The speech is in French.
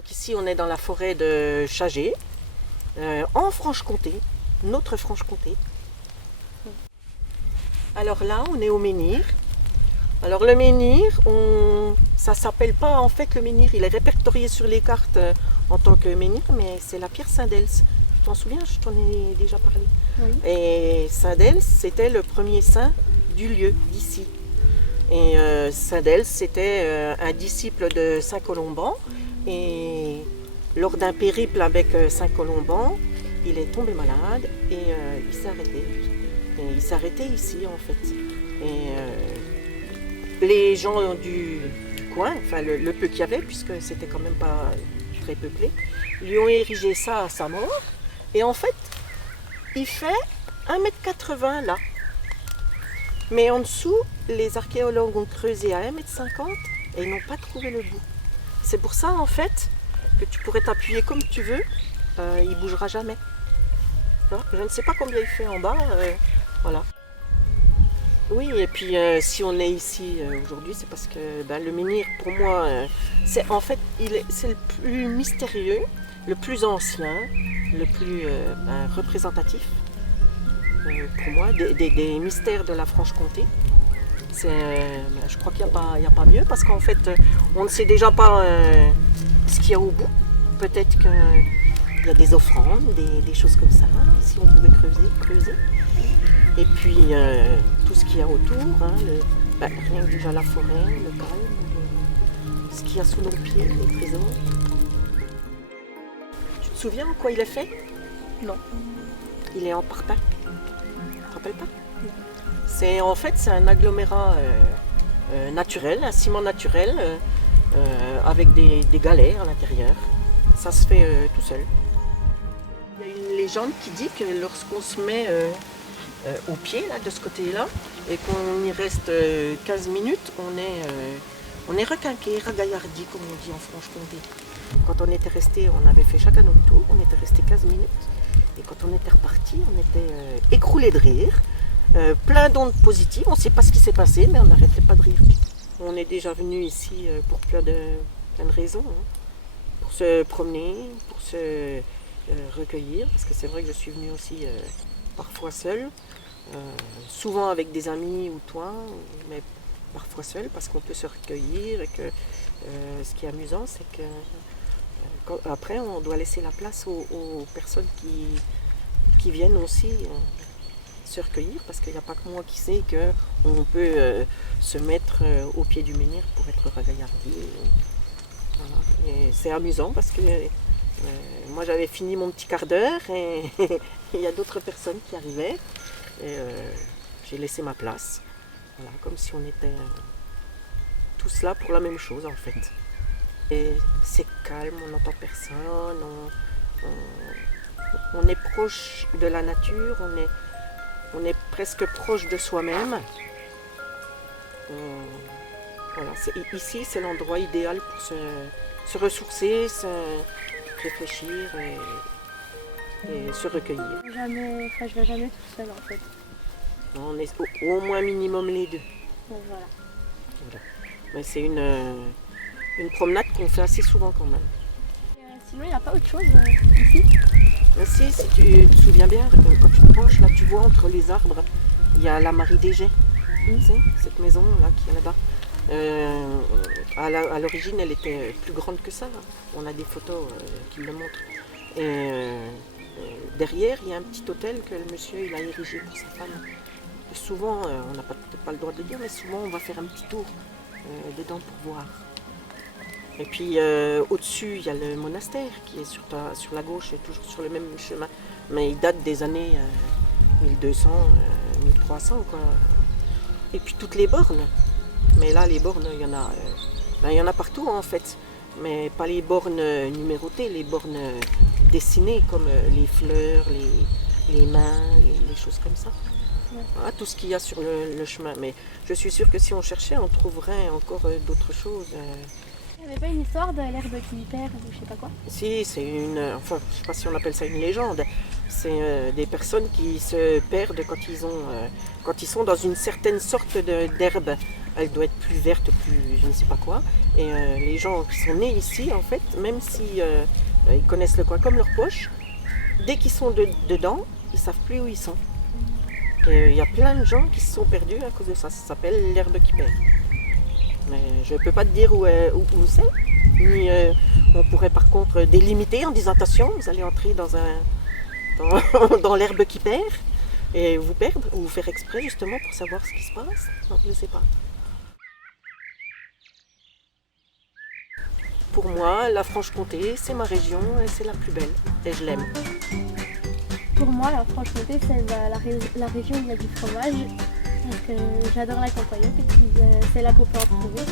Donc ici on est dans la forêt de Chagé, en Franche-Comté, notre Franche-Comté. Alors là on est au menhir. Alors le menhir, ça s'appelle pas en fait le menhir, il est répertorié sur les cartes en tant que menhir, mais c'est la pierre Saint-Delce. Tu t'en souviens, je t'en ai déjà parlé. Oui. Et Saint-Delce, c'était le premier saint du lieu, d'ici. Et Saint-Delce, c'était un disciple de Saint Colomban. Et lors d'un périple avec Saint Colomban, il est tombé malade et il s'est arrêté. Et il s'est arrêté ici en fait. Et les gens du coin, enfin le peu qu'il y avait, puisque c'était quand même pas très peuplé, lui ont érigé ça à sa mort. Et en fait, il fait 1,80 m là. Mais en dessous, les archéologues ont creusé à 1,50 m et ils n'ont pas trouvé le bout. C'est pour ça en fait que tu pourrais t'appuyer comme tu veux, il ne bougera jamais. Je ne sais pas combien il fait en bas, voilà. Oui, et puis si on est ici aujourd'hui, c'est parce que le menhir, pour moi, c'est en fait, c'est le plus mystérieux, le plus ancien, le plus représentatif, pour moi, des mystères de la Franche-Comté. Je crois qu'il n'y a pas mieux, parce qu'en fait, on ne sait déjà pas ce qu'il y a au bout. Peut-être qu'il y a des offrandes, des choses comme ça, si on pouvait creuser. Et puis tout ce qu'il y a autour, rien que déjà la forêt, le calme, ce qu'il y a sous nos pieds, les trésors. Tu te souviens en quoi il est fait? Non. Il est en parpaing. Tu te rappelles pas? C'est un agglomérat naturel, un ciment naturel avec des galets à l'intérieur. Ça se fait tout seul. Il y a une légende qui dit que lorsqu'on se met au pied là, de ce côté-là et qu'on y reste 15 minutes, on est requinqué, ragaillardi comme on dit en Franche-Comté. Quand on était resté, on avait fait chacun notre tour, on était resté 15 minutes et quand on était reparti, on était écroulé de rire, plein d'ondes positives, on ne sait pas ce qui s'est passé mais on n'arrêtait pas de rire. On est déjà venu ici pour plein de raisons, pour se promener, pour se recueillir, parce que c'est vrai que je suis venue aussi parfois seule, souvent avec des amis ou toi, mais parfois seule parce qu'on peut se recueillir et que ce qui est amusant c'est que après on doit laisser la place aux personnes qui viennent aussi se recueillir, parce qu'il n'y a pas que moi qui sais qu'on peut se mettre au pied du menhir pour être ragaillardi. Voilà. Et c'est amusant parce que moi j'avais fini mon petit quart d'heure et il y a d'autres personnes qui arrivaient et j'ai laissé ma place, voilà, comme si on était tous là pour la même chose en fait. Et c'est calme, on n'entend personne, on est proche de la nature, on est presque proche de soi-même. Voilà, ici c'est l'endroit idéal pour se ressourcer, se réfléchir et se recueillir. Je vais jamais tout seul en fait. On est au moins minimum les deux. Donc, voilà. Mais c'est une promenade qu'on fait assez souvent quand même. Sinon il n'y a pas autre chose ici? Ici, si tu te souviens bien, quand tu te penches, là tu vois entre les arbres, il y a la Marie des Jets. Tu sais, cette maison là qui est là-bas. À l'origine, elle était plus grande que ça. On a des photos qui le montrent. Et derrière, il y a un petit hôtel que le monsieur il a érigé pour sa femme. Et souvent, on n'a peut-être pas le droit de le dire, mais souvent on va faire un petit tour dedans pour voir. Et puis au-dessus, il y a le monastère qui est sur la gauche, toujours sur le même chemin. Mais il date des années 1200, 1300 quoi. Et puis toutes les bornes. Mais là, les bornes, il y en a partout en fait. Mais pas les bornes numérotées, les bornes dessinées comme les fleurs, les mains, les choses comme ça. Voilà, tout ce qu'il y a sur le chemin. Mais je suis sûre que si on cherchait, on trouverait encore d'autres choses. Il n'y avait pas une histoire de l'herbe qui perd ou je sais pas quoi? Si, c'est je ne sais pas si on appelle ça une légende. C'est des personnes qui se perdent quand ils sont dans une certaine sorte d'herbe. elle doit être plus verte, plus je ne sais pas quoi. Et les gens qui sont nés ici, en fait, même si ils connaissent le coin comme leur poche, dès qu'ils sont dedans, ils ne savent plus où ils sont. Et il y a plein de gens qui se sont perdus à cause de ça. Ça s'appelle l'herbe qui perd. Mais je ne peux pas te dire où c'est. Ni, on pourrait par contre délimiter en disant attention, vous allez entrer dans l'herbe qui perd et vous perdre ou vous faire exprès justement pour savoir ce qui se passe. Non, je ne sais pas. Pour moi, la Franche-Comté, c'est ma région et c'est la plus belle. Et je l'aime. Pour moi, la Franche-Comté, c'est la région où il y a du fromage. Parce que j'adore la campagne et puis c'est là qu'on peut en trouver.